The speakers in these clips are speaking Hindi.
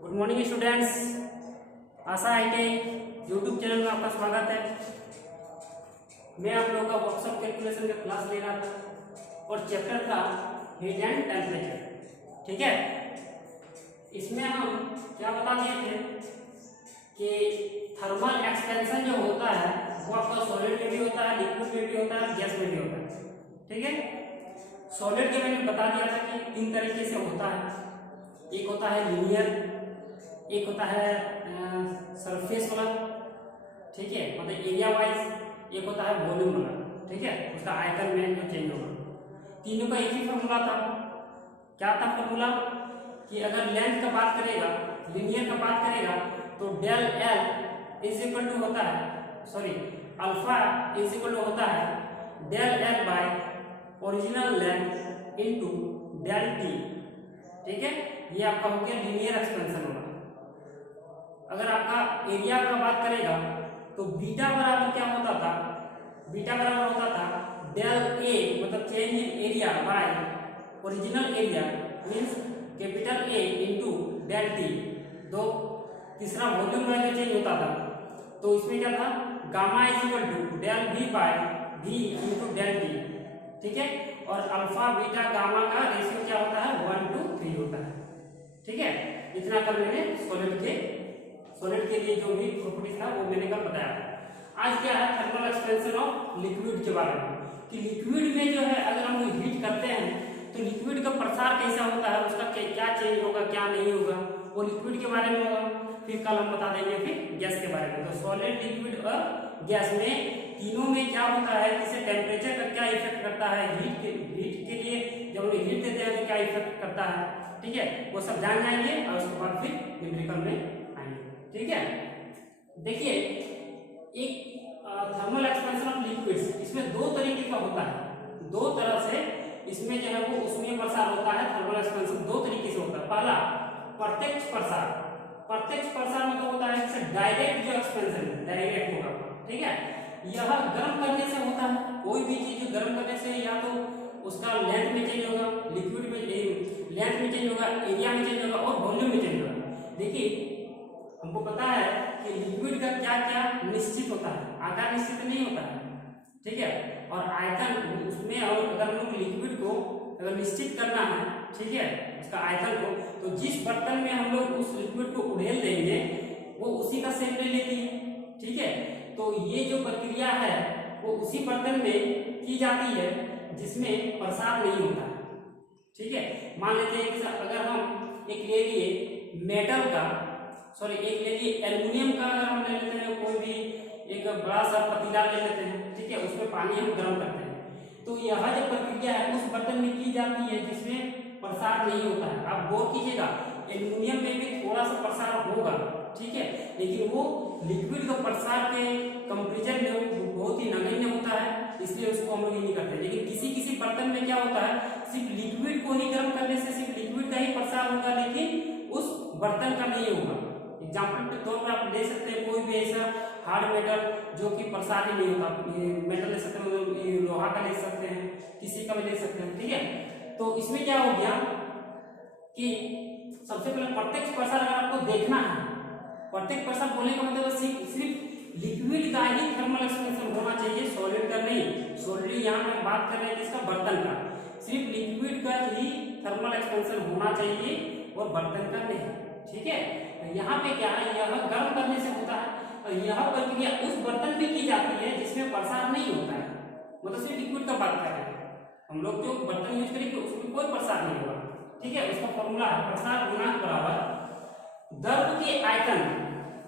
Good morning students. Asha hitech YouTube channel में आपका स्वागत है। मैं आप लोगों का व्हाट्सएप कैलकुलेशन का क्लास ले रहा था और चैप्टर था हीट एंड टेम्परेचर। ठीक है, इसमें हम क्या बता दिए थे कि थर्मल एक्सपेंशन जो होता है वो आपका सॉलिड में भी होता है, लिक्विड में भी होता है, गैस में भी होता है। ठीक है, सॉलिड के मैंने बता दिया था कि तीन तरीके से होता है। एक होता है लीनियर, एक होता है सरफेस वाला, ठीक है, मतलब एरिया वाइज। एक होता है वॉल्यूम वाला, ठीक है, उसका आयतन में जो चेंज होगा। तीनों का एक ही फॉर्मूला था। क्या था फॉर्मूला कि अगर लेंथ का बात करेगा, लीनियर का बात करेगा तो del L is equal to होता है, sorry, alpha is equal to होता है del L by original length into del T. ठीक है, ये आपका हो गया लीनियर एक्सपेंशन होगा। अगर आपका एरिया का बात करेगा तो बीटा बराबर क्या होता था, बीटा बराबर होता था डेल ए मतलब change in area by original area means capital A into del T. दो तीसरा वॉल्यूम वैल्यू चेंज होता था, तो इसमें क्या था gamma is equal to del V by V into del T. ठीक है, और अल्फा बीटा गामा का रेशियो क्या होता है 1:3 होता है। ठीक है, इतना कल मैंने सॉलिड के लिए जो भी प्रॉपर्टीज था वो मैंने कल बताया। आज क्या है थर्मल एक्सपेंशन ऑफ लिक्विड के बारे में, कि लिक्विड में जो है अगर हम हीट करते हैं तो लिक्विड का प्रसार कैसा होता है, उसका क्या चेंज होगा क्या नहीं होगा, वो लिक्विड के बारे में होगा। फिर कल हम बता देंगे फिर गैस के बारे में। तो सॉलिड, लिक्विड और गैस में तीनों में क्या होता है, जैसे टेम्परेचर का क्या इफेक्ट करता है, हीट के लिए जब हम हीट देते हैं तो क्या इफेक्ट करता है। ठीक है, वो सब जान जाएंगे और उसके बाद फिर न्यूमेरिकल में आएंगे। ठीक है, देखिए एक थर्मल एक्सपेंशन ऑफ लिक्विड्स, इसमें दो तरीके का होता है, दो तरह से इसमें जो है वो ऊष्मीय प्रसार होता है। थर्मल एक्सपेंशन दो तरीके से होता है। पहला प्रत्यक्ष प्रसार, प्रत्यक्ष प्रसार मतलब होता है जैसे डायरेक्ट जो एक्सपेंशन डायरेक्ट होगा। ठीक है, यह गर्म करने से होता है। कोई भी चीज जो गर्म करने से या तो उसका लेंथ में चेंज होगा, लिक्विड में लेंथ में चेंज होगा, एरिया में चेंज होगा और वॉल्यूम में चेंज होगा। देखिए हमको पता है कि लिक्विड का क्या क्या निश्चित होता है, आकार निश्चित नहीं होता है। ठीक है, और आयतन उसमें, और अगर हम लोग लिक्विड को अगर निश्चित करना है, ठीक है, उसका आयतन को, तो जिस बर्तन में हम लोग उस लिक्विड को उड़ेल देंगे वो उसी का शेप ले लेती है। ठीक है, तो ये जो प्रक्रिया है वो उसी बर्तन में की जाती है जिसमें प्रसार नहीं होता है। ठीक है, मान लेते हैं कि अगर हम एक ले लिए मेटल का, सॉरी एक ले लिए एल्युमिनियम का, अगर हम ले लेते हैं कोई भी एक बड़ा सा पतीला ले लेते हैं, ठीक है, उसमें पानी हम गर्म करते हैं, तो यह जो प्रक्रिया है उस बर्तन में की जाती है जिसमें प्रसार नहीं होता है। आप गौर कीजिएगा, एल्युमिनियम में भी थोड़ा सा प्रसार होगा, ठीक है, लेकिन वो लिक्विड का प्रसार के कंपेरिजन में बहुत ही नगण्य होता है, इसलिए उसको हम लोग ये नहीं करते। लेकिन किसी किसी बर्तन में क्या होता है, सिर्फ लिक्विड को ही गर्म करने से सिर्फ लिक्विड का ही प्रसार होगा, लेकिन उस बर्तन का नहीं होगा। एग्जाम्पल के तौर पर आप ले सकते हैं कोई भी ऐसा हार्ड मेटल जो कि प्रसार ही नहीं होता, मेटल ले सकते हैं, लोहा का ले सकते हैं, किसी का भी ले सकते हैं। ठीक है, तो इसमें क्या हो गया कि सबसे पहले प्रत्यक्ष प्रसार अगर आपको देखना है, प्रत्यक्ष प्रसार बोलने का मतलब सिर्फ लिक्विड का ही थर्मल एक्सपेंशन होना चाहिए, सॉलिड का नहीं। सॉलिड यहाँ हम बात कर रहे हैं जिसका बर्तन का, सिर्फ लिक्विड का ही थर्मल एक्सपेंशन होना चाहिए और बर्तन का नहीं। ठीक है, यहाँ पे क्या है, यह गर्म करने से होता है और यह प्रक्रिया उस बर्तन में की जाती है जिसमें प्रसार नहीं होता है, मतलब सिर्फ लिक्विड का बात कर रहे हैं हम लोग। जो बर्तन यूज करेंगे उसमें कोई प्रसार नहीं होगा। ठीक है, उसका फॉर्मूला है प्रसार गुणांक बराबर द्रव के आयतन,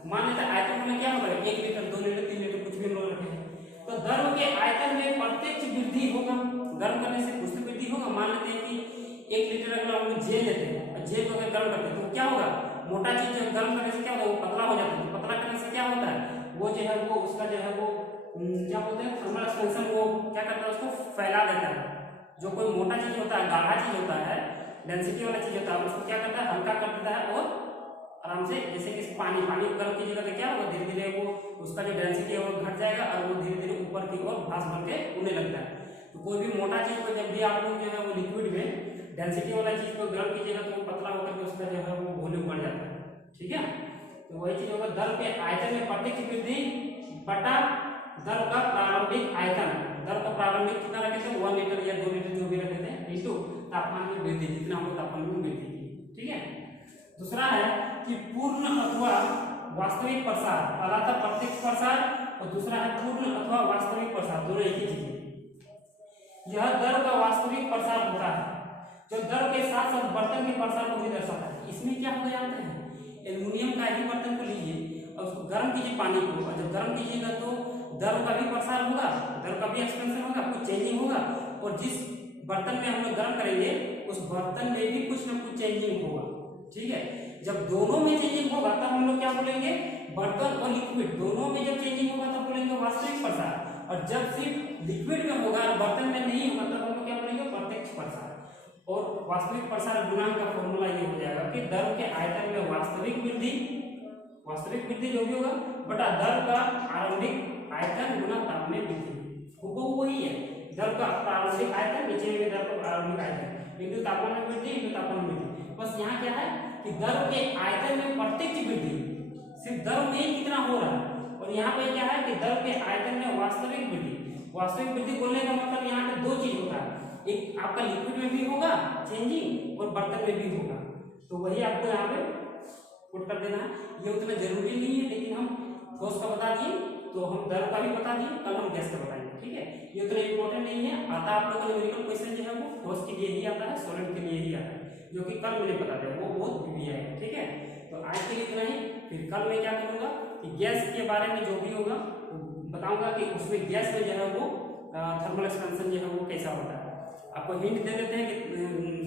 मान लेते हैं आयतन में क्या होगा 1 लीटर 2 लीटर 3 लीटर कुछ भी हम लोग रखे हैं, तो द्रव के आयतन में प्रत्यक्ष वृद्धि होगा, गर्म करने से कुछ तो वृद्धि होगा। मान लेते हैं कि 1 लीटर अगर हम जेल लेते हैं और जेल को अगर गर्म करते हैं तो क्या होगा, मोटा चीज गर्म करने से क्या होगा, वो पतला हो जाता है। पतला करने से क्या होता है, वो जो है वो उसका जो है वो क्या बोलते हैं थर्मल एक्सपेंशन, वो क्या करता है उसको फैला देता है। जो कोई मोटा चीज होता है, गाढ़ा चीज होता है, डेंसिटी वाला चीज होता है, उसको क्या करता है हल्का कर देता है और आराम से, जैसे कि पानी गर्म कीजिएगा तो क्या होगा, धीरे धीरे वो उसका जो डेंसिटी है वो घट जाएगा और वो धीरे धीरे ऊपर की ओर भास भर के उड़ने लगता है। तो कोई भी मोटा चीज को जब भी आप लोग जो है वो लिक्विड में डेंसिटी वाला चीज को गर्म कीजिएगा तो वो पतला होकर के उसका जो है वो वॉल्यूम बढ़ जाता है। ठीक है। तो वही चीज होगा, द्रव के आयतन में प्रत्यक्ष वृद्धि बटा द्रव का प्रारंभिक आयतन। द्रव का प्रारंभिक कितना रखे थे, 1 लीटर या 2 लीटर जो भी रखे थे, इंटू तापमान में वृद्धि, जितना हमको तापमान में वृद्धि की। ठीक है। दूसरा है कि पूर्ण अथवा वास्तविक प्रसार। पहला था प्रत्यक्ष प्रसार और दूसरा है पूर्ण अथवा वास्तविक प्रसार, दोनों एक ही चीज है। यह द्रव का वास्तविक प्रसार होता है जो द्रव के साथ साथ बर्तन के प्रसार को भी दर्शाता है। इसमें क्या हो जानते हैं, एल्युमिनियम का ही बर्तन को लीजिए और उसको गर्म कीजिए पानी को, और जब गर्म कीजिएगा तो द्रव का भी प्रसार होगा, द्रव का भी एक्सपेंशन होगा, कुछ चेंजिंग होगा, और जिस बर्तन में हम लोग गर्म करेंगे उस बर्तन में भी कुछ ना कुछ चेंजिंग होगा। ठीक है। जब दोनों में चेंजिंग होगा तब हम लोग क्या बोलेंगे, बर्तन और लिक्विड दोनों में जब चेंजिंग होगा तब बोलेंगे वास्तविक प्रसार, और जब सिर्फ लिक्विड में होगा और बर्तन में नहीं होगा तब हम लोग क्या बोलेंगे, प्रत्यक्ष प्रसार। और वास्तविक प्रसार गुणांक का फॉर्मूला ये हो जाएगा कि द्रव के आयतन में वास्तविक वृद्धि जो भी होगा बटा द्रव का आरंभिक आयतन गुना ताप में वृद्धि, वो वही है। द्रव का प्रारंभिक आयतन, नीचे में द्रव का प्रारंभिक आयतन, इंटू तापमान में वृद्धि, इंटू तापमान में वृद्धि। बस यहाँ क्या है कि द्रव के आयतन में प्रत्यक्ष वृद्धि, सिर्फ द्रव में कितना हो रहा है, और यहाँ पे क्या है कि द्रव के आयतन में वास्तविक वृद्धि। वास्तविक वृद्धि बोलने का मतलब यहाँ पे दो चीज होता है, एक आपका लिक्विड में भी होगा चेंजिंग और बर्तन में भी होगा, तो वही आपको यहाँ पे पुट कर देना है। ये उतना जरूरी नहीं है, लेकिन हम ठोस का बता दिए तो हम द्रव का भी बता दिए, कल हम गैस का बताएंगे। ठीक है, ये उतना इंपॉर्टेंट नहीं है। आता आप लोगों का न्यूमेरिकल क्वेश्चन जो है वो ठोस के लिए ही आता है, सॉलिड के लिए ही आता है, जो कि कल मैंने बता दिया, वो बहुत भी है। ठीक है, तो आज के लिए इतना ही। फिर कल मैं क्या करूँगा कि गैस के बारे में जो भी होगा बताऊंगा कि उसमें गैस में जो है वो थर्मल एक्सपेंशन जो है वो कैसा होता है। आपको हिंट दे देते हैं कि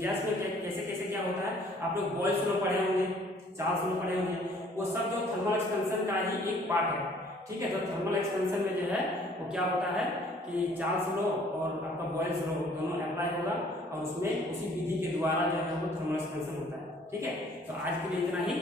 गैस में कैसे कैसे क्या होता है। आप लोग बॉयल्स लॉ पढ़े होंगे, चार्ल्स लॉ पढ़े होंगे, वो सब जो थर्मल एक्सपेंशन का ही एक पार्ट है। ठीक है, तो थर्मल एक्सपेंशन में जो है वो क्या होता है कि चार्ल्स लॉ और आपका बॉयल्स लॉ दोनों अप्लाई होगा, और उसमें उसी विधि के द्वारा जो है वो थर्मल एक्सपेंशन होता है। ठीक है, तो आज के लिए इतना ही।